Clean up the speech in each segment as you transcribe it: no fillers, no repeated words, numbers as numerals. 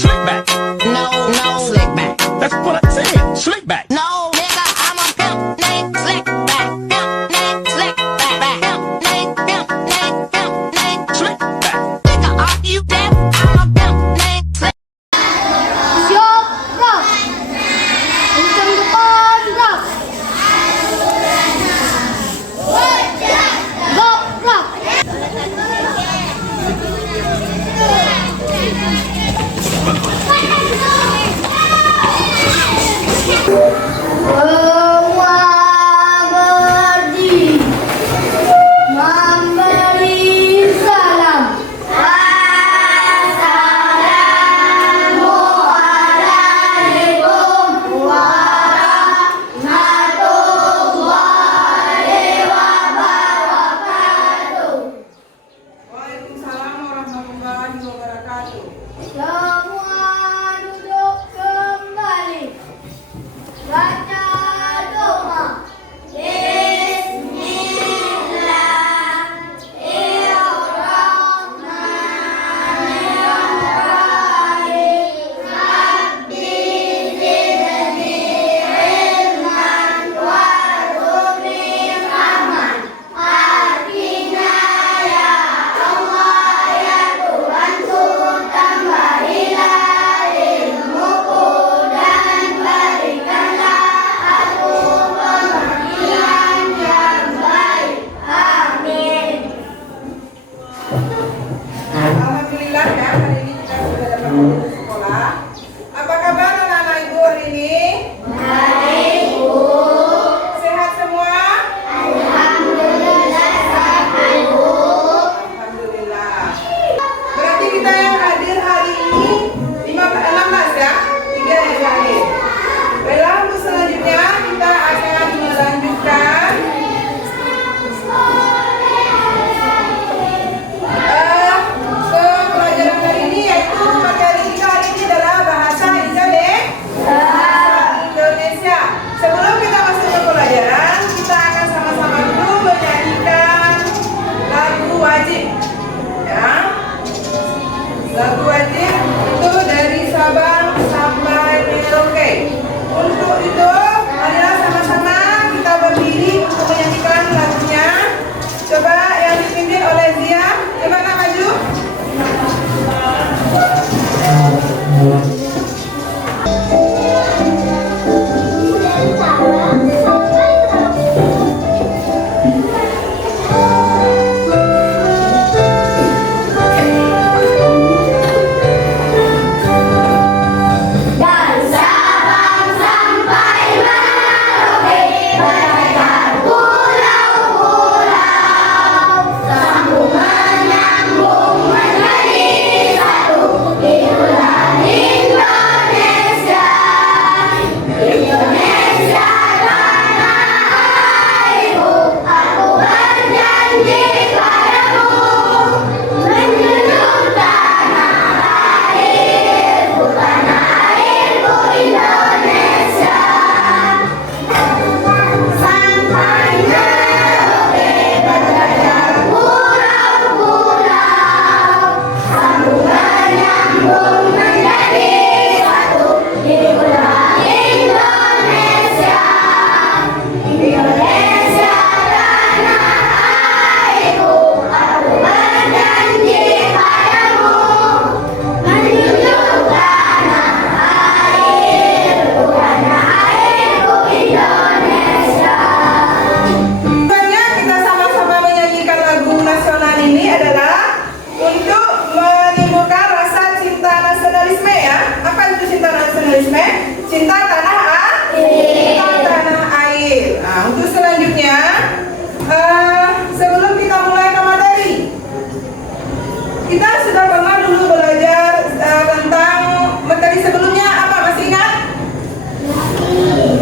Slick back. No, slick back. That's what I said. Slick back. No, nigga, I'm a pimp named Slick back. Pimp named Slick back. Pimp named Slick back. Nigga, are you deaf? I'm a pimp named Slick. Siap, gerak. Kencang depan, gerak. Gerak. Semua berdiri memberi salam. Assalamualaikum warahmatullahi wabarakatuh. Waalaikumsalam warahmatullahi wabarakatuh. Semua duduk kembali. Baca doa. Bismillahirrahmanirrahim. Rabbi zidni ilman warzuqni rahman. Artinya ya Allah ya Tuhanku, tambahilah ilmuku dan berikanlah aku pemahaman yang baik. Amin. Alhamdulillah ya, hari ini kita sudah dapat masuk ke sekolah. Apa kabar anak-anak ibu hari ini? Baik, Bu. Sehat semua? Alhamdulillah sehat, Bu. Alhamdulillah. Berarti kita yang hadir hari ini 16 ya? 3 yang hadir. Baiklah, untuk selanjutnya kita akan melanjutkan ke pelajaran hari ini, yaitu materi kita hari ini adalah bahasa Indonesia. Sebelum kita masuk ke pelajaran, kita akan sama-sama dulu menyanyikan lagu wajib, ya. Lagu wajib itu dari Sabang sampai Merauke. Untuk itu, marilah sama-sama kita berdiri untuk menyanyikan lagunya. Coba yang dipimpin oleh Zia, coba nak maju. Dari Sabang sampai Merauke, bagaikan pulau-pulau, sambung menyambung menjadi satu. Itulah Indonesia, Indonesia tanah airku. Aku berjanji padamu, menjunjung tanah airku, tanah airku Indonesia. Sampai Merauke, bagaikan pulau-pulau, sambung menyambung menjadi satu. Itulah Indonesia, Indonesia tanah airku. Aku berjanji padamu, menjunjung tanah airku, tanah airku Indonesia. Tujuannya kita sama-sama menyanyikan lagu nasional ini adalah untuk menimbulkan rasa cinta nasionalisme, ya. Apa itu cinta nasionalisme? Cinta tanah air. Cinta tanah air. Nah, untuk selanjutnya, sebelum kita mulai ke materi, kita sudah pernah dulu belajar tentang materi sebelumnya. Apa, masih ingat?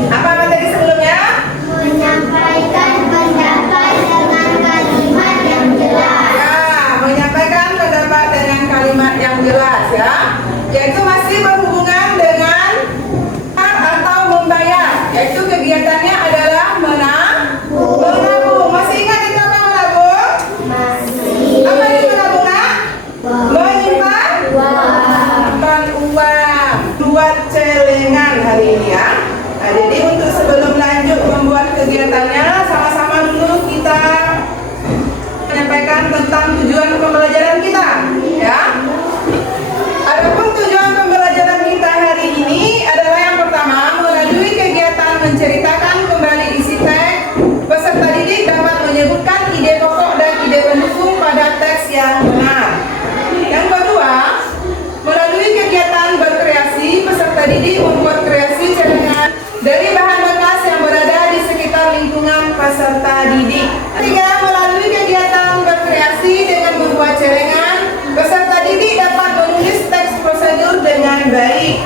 Apa materi sebelumnya? Menyampaikan pendapat dengan kalimat yang jelas. Ya, menyampaikan pendapat dengan kalimat yang jelas, ya, yaitu masih berhubungan dengan membuat celengan hari ini ya. Nah, jadi untuk sebelum lanjut membuat kegiatannya, sama-sama dulu kita menyampaikan tentang tujuan pembelajaran kita ya. Adapun tujuan pembelajaran kita hari ini adalah yang pertama, melalui kegiatan menceritakan kembali isi teks, peserta didik dapat menyebutkan ide pokok dan ide pendukung pada teks yang benar. Yang kedua, melalui kegiatan berkreasi, peserta didik membuat kreasi celengan dari bahan bekas yang berada di sekitar lingkungan peserta didik. Ketiga, melalui kegiatan berkreasi dengan membuat celengan, peserta didik dapat menulis teks prosedur dengan baik.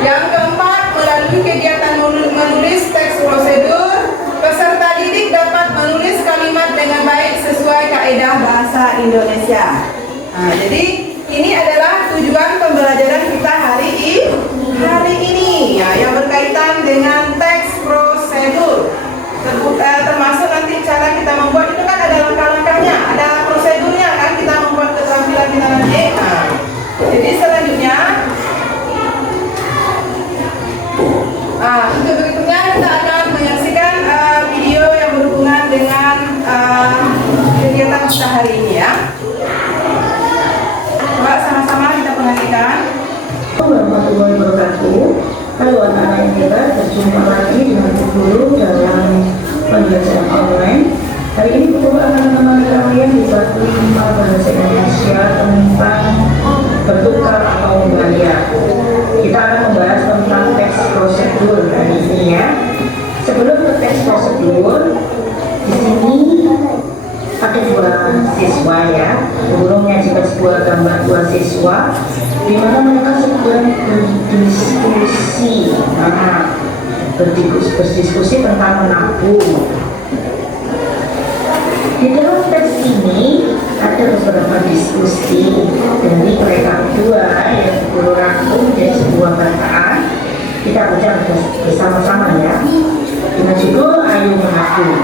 Yang keempat, melalui kegiatan menulis teks prosedur, peserta didik dapat menulis kalimat dengan baik sesuai kaidah bahasa Indonesia. Nah, jadi ini adalah tujuan pembelajaran kita hari ini ya, yang berkaitan dengan teks prosedur. Termasuk nanti cara kita membuat itu kan ada langkah-langkahnya, ada prosedurnya kan, kita membuat keterampilan kita nanti. Nah, jadi selanjutnya, untuk berikutnya kita akan menyaksikan video yang berhubungan dengan kegiatan kita hari ini ya. Coba sama-sama kita perhatikan. Warahmatullahi wabarakatuh. Halo anak-anak kita, berjumpa lagi dengan Bu Guru dalam pembelajaran online. Hari ini Bu Guru akan menemani kalian di bab 5 bahasa Indonesia tentang bertukar atau membayar. Kita akan membahas tentang teks prosedur hari ini ya. Sebelum ke teks prosedur, di sini ada dua siswa ya. Guru menyajikan sebuah gambar dua siswa di mana mereka sedang berdiskusi tentang menabung. Di dalam teks ini ada beberapa diskusi dari mereka berdua yang guru rangkum menjadi sebuah bacaan. Kita baca bersama-sama ya, dengan judul Ayo Menabung.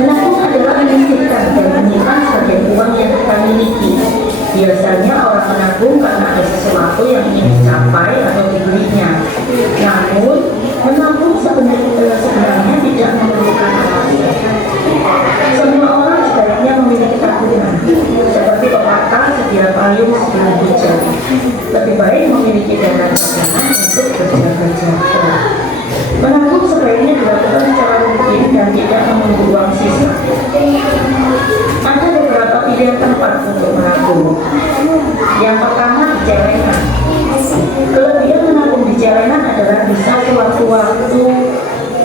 Menabung adalah menyisihkan dan menyimpan sebagian uang yang kita miliki. Biasanya orang menabung karena ada sesuatu yang ingin dicapai atau dibelinya. Namun, menabung sebenarnya tidak memerlukan alasan. Semua orang sebaiknya memiliki tabungan, seperti pepatah sedia payung sebelum hujan. Lebih baik memiliki dana cadangan untuk berjaga-jaga. Menabung sebaiknya dilakukan secara rutin dan tidak menunggu uang sisa. Ada beberapa pilihan tempat untuk menabung. Yang pertama, di celengan. Kelebihan menabung di celengan adalah bisa sewaktu-waktu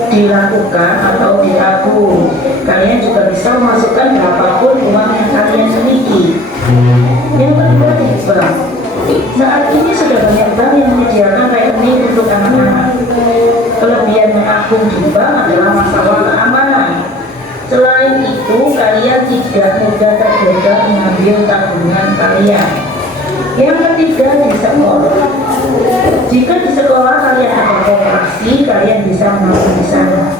dilakukan atau ditabung. Kalian juga bisa memasukkan berapapun uang yang kalian miliki. Yang kedua, di bank. Saat ini sudah banyak bank yang menyediakan rekening untuk anak-anak. Kelebihan menabung di bank adalah masalah keamanan. Selain itu, kalian tidak mudah tergoda mengambil tabungan kalian. Yang ketiga, di sekolah. Jika di sekolah kalian ada koperasi, kalian bisa menabung di sana.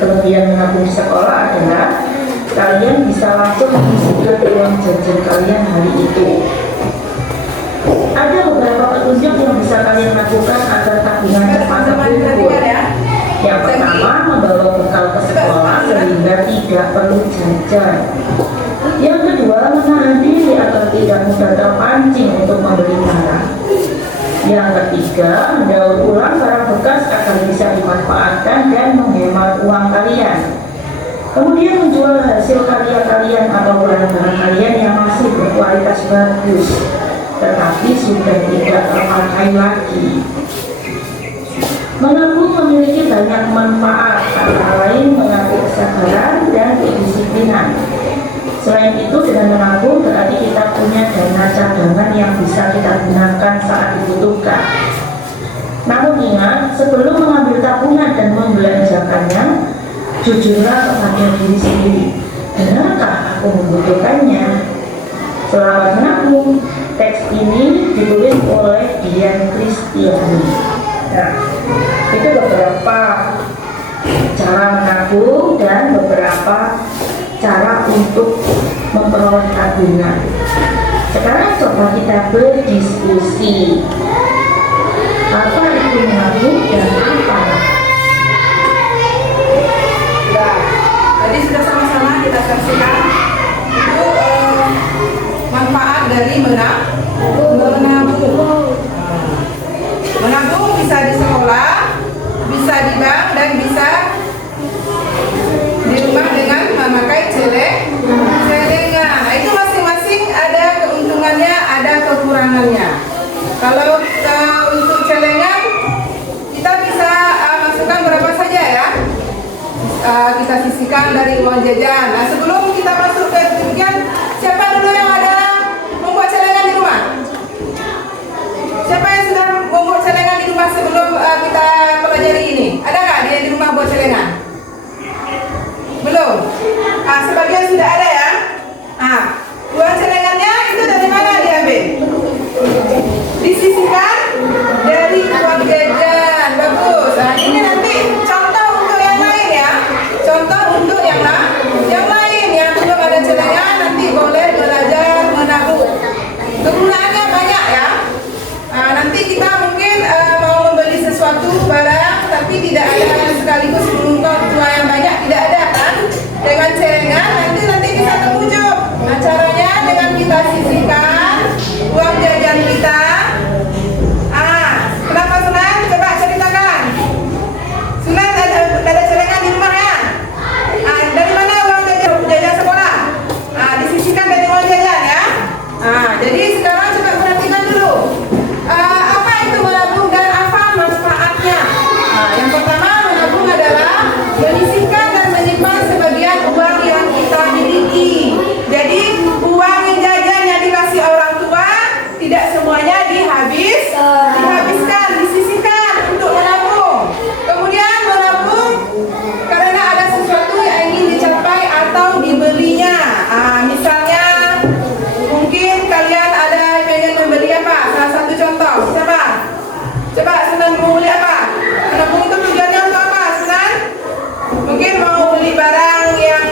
Kelebihan menabung di sekolah adalah kalian bisa langsung menyisihkan uang jajan kalian hari itu. Ada beberapa petunjuk yang bisa kalian lakukan agar tabungan cepat terkumpul. Yang pertama, membawa bekal ke sekolah sehingga tidak perlu jajan. Yang kedua, menahan diri agar tidak mudah terpancing untuk membeli barang. Yang ketiga, mendaur ulang barang bekas agar bisa dimanfaatkan dan menghemat uang kalian. Kemudian menjual hasil karya kalian atau barang-barang kalian yang masih berkualitas bagus tetapi sudah tidak terpakai lagi. Menabung memiliki banyak manfaat, antara lain melatih kesabaran dan kedisiplinan. Selain itu, dengan menabung berarti kita punya dana cadangan yang bisa kita gunakan saat dibutuhkan. Namun ingat, sebelum mengambil tabungan dan membelanjakannya, jujurlah kepada diri sendiri. Benarkah aku membutuhkannya? Selamat menabung. Teks ini ditulis oleh Dian Kristiani. Nah, itu beberapa cara menabung dan beberapa cara untuk memperoleh tabungan. Sekarang coba kita berdiskusi. Apa itu menabung dan apa? Nah, tadi sudah sama-sama kita saksikan itu manfaat dari menabung. Menabung bisa di sekolah, bisa di bank, dan bisa di rumah dengan memakai celengan. Nah, itu masing-masing ada keuntungannya, ada kekurangannya. Kalau untuk celengan kita bisa masukkan berapa saja ya. Kita sisihkan dari uang jajan. Nah, sebelum kita masuk ke demikian, siapa dulu yang ada membuat celengan di rumah? Siapa yang sudah membuat celengan di rumah sebelum kita pelajari ini? Ada nggak dia di rumah buat celengan? Belum? Sebagian sudah ada ya. Uang celengannya itu dari mana diambil? Disisihkan dari uang jajan. Bagus. Nah, ini nanti contoh untuk yang lain ya. Contoh untuk yang lain yang belum ada celengan, nanti boleh belajar menabung. Kegunaannya banyak ya. Nanti kita mungkin mau membeli sesuatu barang, tapi tidak ada sekaligus menunggu uang yang banyak, tidak ada kan? Dengan celengan nanti bisa terwujud. Nah, caranya dengan kita sisihkan uang jajan kita. Kenapa Sunan? Coba ceritakan. Sunan ada celengan di rumah ya? Dari mana uang jajan sekolah? Disisihkan dari uang jajan ya. Jadi sekarang coba perhatikan dulu. Apa itu menabung dan apa manfaatnya? Yang pertama, menabung adalah menyisihkan dan menyimpan sebagian uang yang kita miliki. Jadi uang jajan yang dikasih orang tua tidak semuanya dihabiskan, disisihkan untuk menabung. Kemudian menabung karena ada sesuatu yang ingin dicapai atau dibelinya. Misalnya mungkin kalian ada pengen membeli apa? Salah satu contoh, siapa? Coba Sunan mau beli apa? Menabung itu tujuannya untuk apa, Sunan? Mungkin mau beli barang yang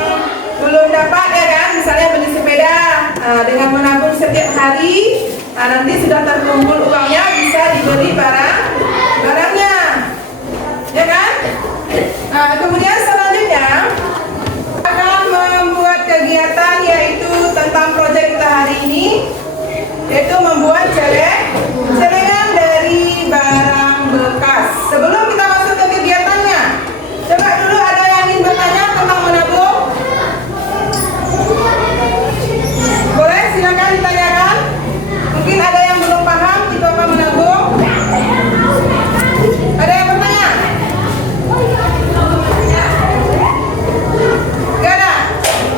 belum dapat ya kan? Misalnya beli sepeda. Dengan menabung setiap hari, nanti sudah terkumpul uangnya, bisa dibeli barangnya, ya kan? Kemudian selanjutnya akan membuat kegiatan yaitu tentang proyek kita hari ini, yaitu membuat celengan dari barang bekas. Sebelum kita masuk ke kegiatannya, coba dulu ada yang ingin bertanya tentang menabung? Boleh, silakan ditanyakan. Mungkin ada yang belum paham itu apa menabung. Ada yang bertanya? Gak ada?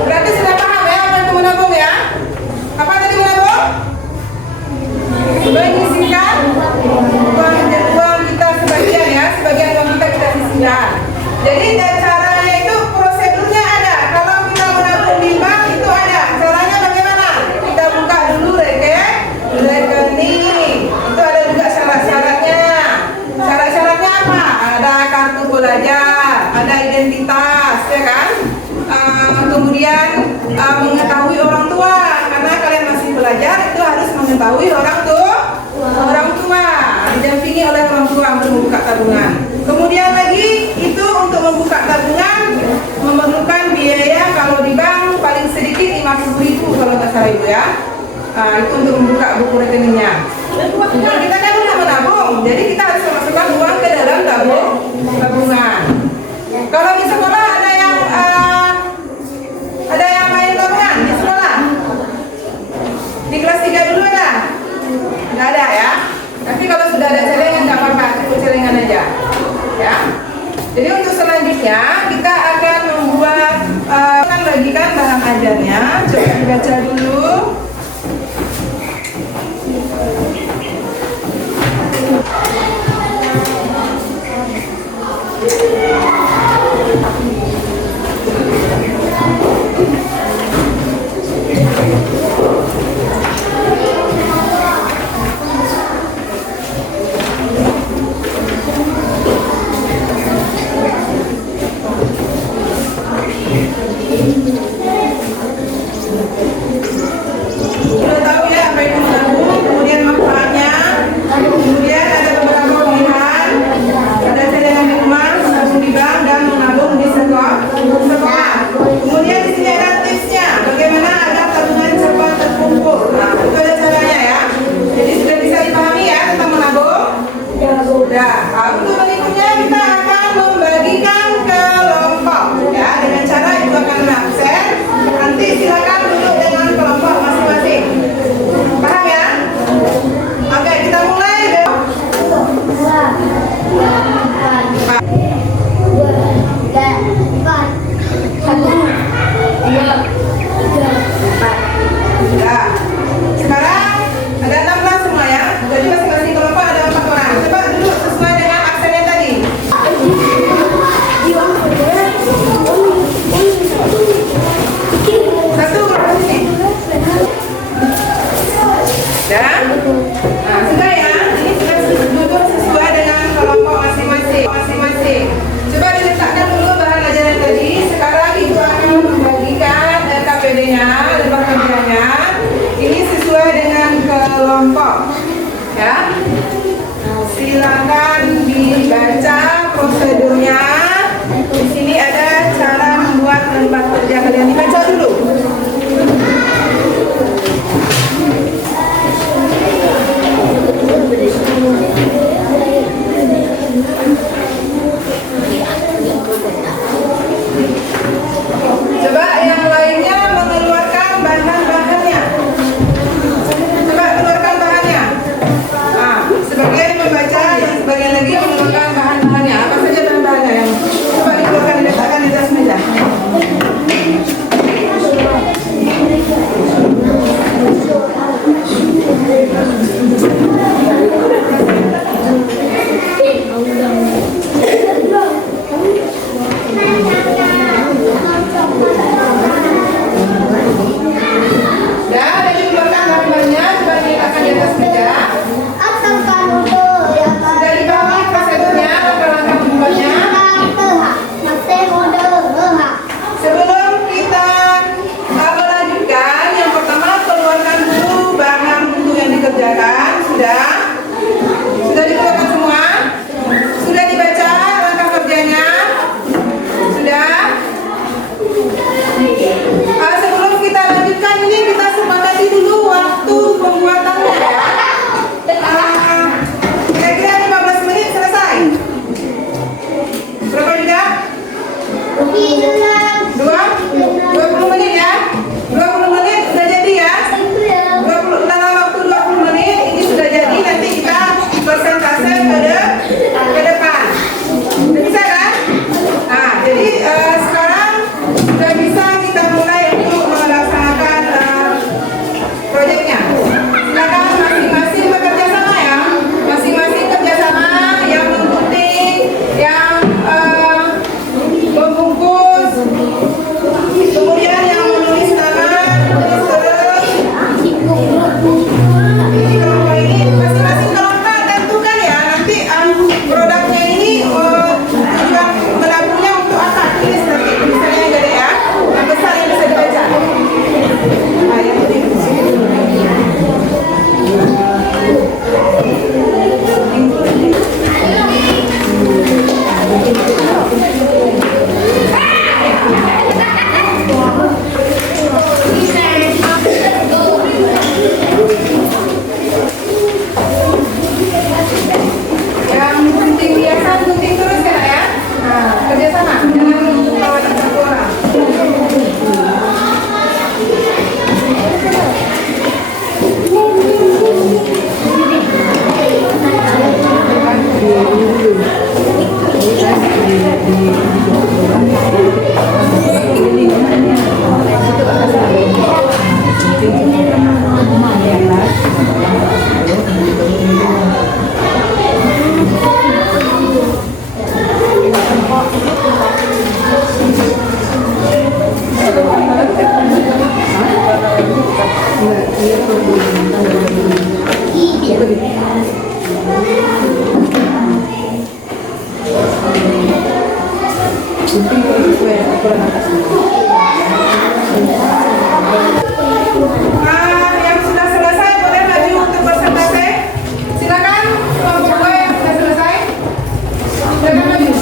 Berarti sudah paham ya apa itu menabung ya? Apa tadi menabung? Menyisihkan uang kita sebagian ya, sebagian uang kita sisihkan. Jadi caranya itu prosedurnya ada. Kalau kita menabung di bank itu ada. Caranya bagaimana? Kita buka dulu rekening. Itu ada juga syarat-syaratnya. Syarat-syaratnya apa? Ada kartu pelajar, ada identitas, ya kan? Kemudian mengetahui orang tua, karena kalian masih belajar itu harus mengetahui orang tua, didampingi oleh orang tua untuk membuka tabungan. Kemudian lagi itu untuk membuka tabungan memerlukan biaya kalau di bank paling sedikit 50.000 kalau nggak salah ibu ya. Itu untuk membuka buku rekeningnya. Tujuan kita kan untuk menabung, jadi kita harus memasukkan uang ke dalam tabungan. Kalau di sekolah ada yang main tabungan di sekolah? Di kelas 3 dulu ada? Nggak ada ya? Tapi kalau sudah ada celengan nggak apa-apa, cukup celengan aja ya. Jadi untuk selanjutnya kita akan membuat akan bagikan bahan ajarnya. Coba dibaca dulu. kelompok. Ya, silakan dibaca prosedurnya. Di sini ada cara membuat tempat kerja kalian, dibaca dulu. Coba yang lainnya mengeluarkan bahan-bahannya. Coba keluarkan bahannya. Nah, sebagian membaca, yang sebagian lagi mengeluarkan bahan-bahannya. Apa saja bahan-bahannya yang coba dikeluarkan, diletakkan di atas meja. Sudah dikeluarkan bahan-bahannya, coba diletakkan di atas meja. Sudah dipahami prosedurnya, langkah-langkah membuatnya. Sebelum kita melanjutkan, yang pertama keluarkan dulu bahan untuk yang dikerjakan. Sudah dikeluarkan semua? Sudah dibaca langkah kerjanya? Sudah? Sebelum kita lanjutkan ini, kita sepakati dulu waktu pembuatannya ya. Kira-kira 15 menit selesai. Berapa juga? 20 menit ya? 20 menit sudah jadi ya? 20, dalam waktu 20 menit ini sudah jadi, nanti kita persentase ke depan. Sudah bisa kan? Nah, jadi sekarang sudah bisa kita mulai untuk melaksanakan proyeknya. Silakan masing-masing bekerja sama ya. Masing-masing kerjasama, yang menggunting, yang membungkus, kemudian yang menulis nama, terus ini kelompok ini masing-masing kelompok tentukan ya, nanti produknya ini tujuan menabungnya untuk apa, tulis nanti tulisannya yang gede ya, yang besar yang bisa dibaca. Nah, yang ini yang gunting biasa, gunting terus ya ya. Nah, kerjasama, jangan lawan satu orang. Yang sudah selesai boleh maju untuk persentase. Silakan kelompok gue yang sudah selesai. Silakan maju.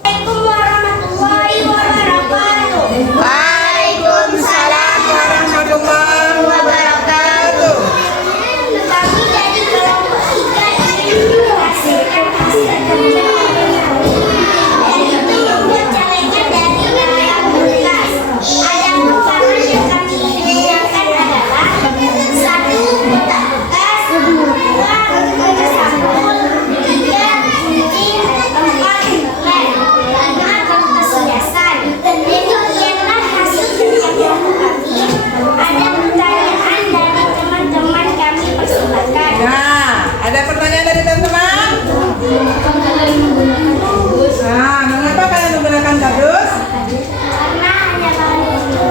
Assalamualaikum warahmatullahi wabarakatuh. Waalaikumsalam warahmatullahi wabarakatuh. Kami dari kelompok 3 ingin menghasilkan hasil kerja yaitu membuat celengan dari wayang bekas. Ada pewarna yang kami gunakan adalah 1 kotak bekas, 2 kertas sabun, 3 gunting, 4 lem, 5 kertas hiasan. Demikianlah hasil kerja kelompok kami. Ada pertanyaan dari teman-teman kami persilakan. Nah, ada pertanyaan dari teman-teman? Nah, mengapa kalian menggunakan kardus? Karena hanya bahan itu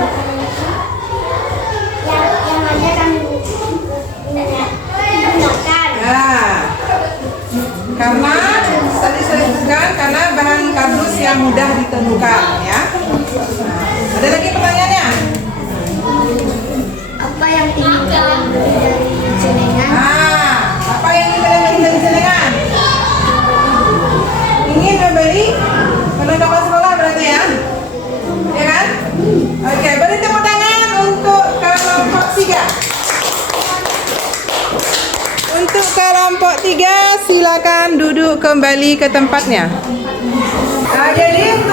yang aja kami gunakan. Nah, karena tadi saya sebutkan karena bahan kardus yang mudah ditemukan ya. Nah, ada lagi pertanyaannya? Apa yang ingin kalian beli dari celengan? Nah, Untuk kelompok 3 silakan duduk kembali ke tempatnya. Nah, jadi